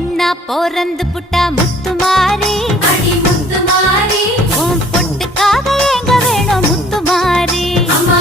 பொண்ணா போறந்து புட்டா முத்துமாரி அடி முத்துமாரி உன் பொட்டுக்காக எங்க வேணும் முத்துமாரி அம்மா